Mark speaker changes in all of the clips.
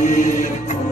Speaker 1: Espírito.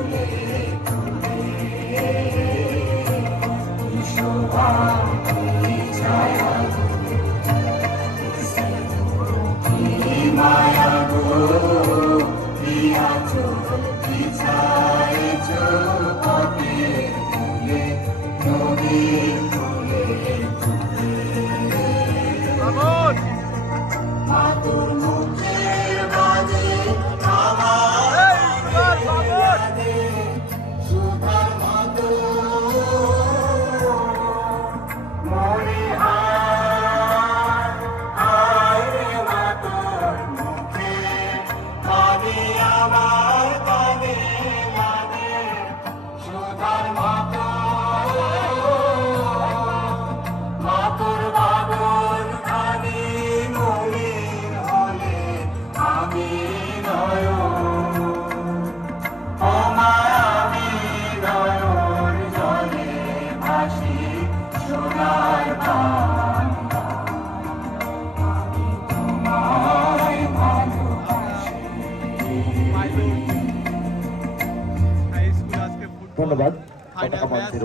Speaker 2: ধন্যবাদ। পতাকা মঞ্চের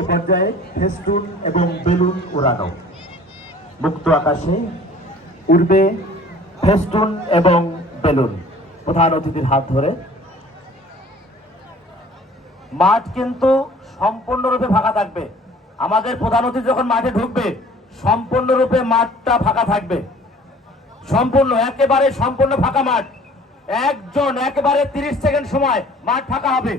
Speaker 2: এ পর্যায়ে ফেস্টুন এবং বেলুন উড়ানো মুক্ত আকাশে উড়বে ফেস্টুন এবং বেলুন। প্রধান অতিথির হাত ধরে। মাঠ কিন্তু সম্পূর্ণরূপে ফাঁকা থাকবে। আমাদের প্রধান অতিথি যখন মাঠে ঢুকবে সম্পূর্ণরূপে মাঠটা ফাঁকা থাকবে। সম্পূর্ণ একেবারে সম্পূর্ণ ফাঁকা মাঠ। একজন একেবারে তিরিশ সেকেন্ড সময় মাঠ ফাঁকা হবে।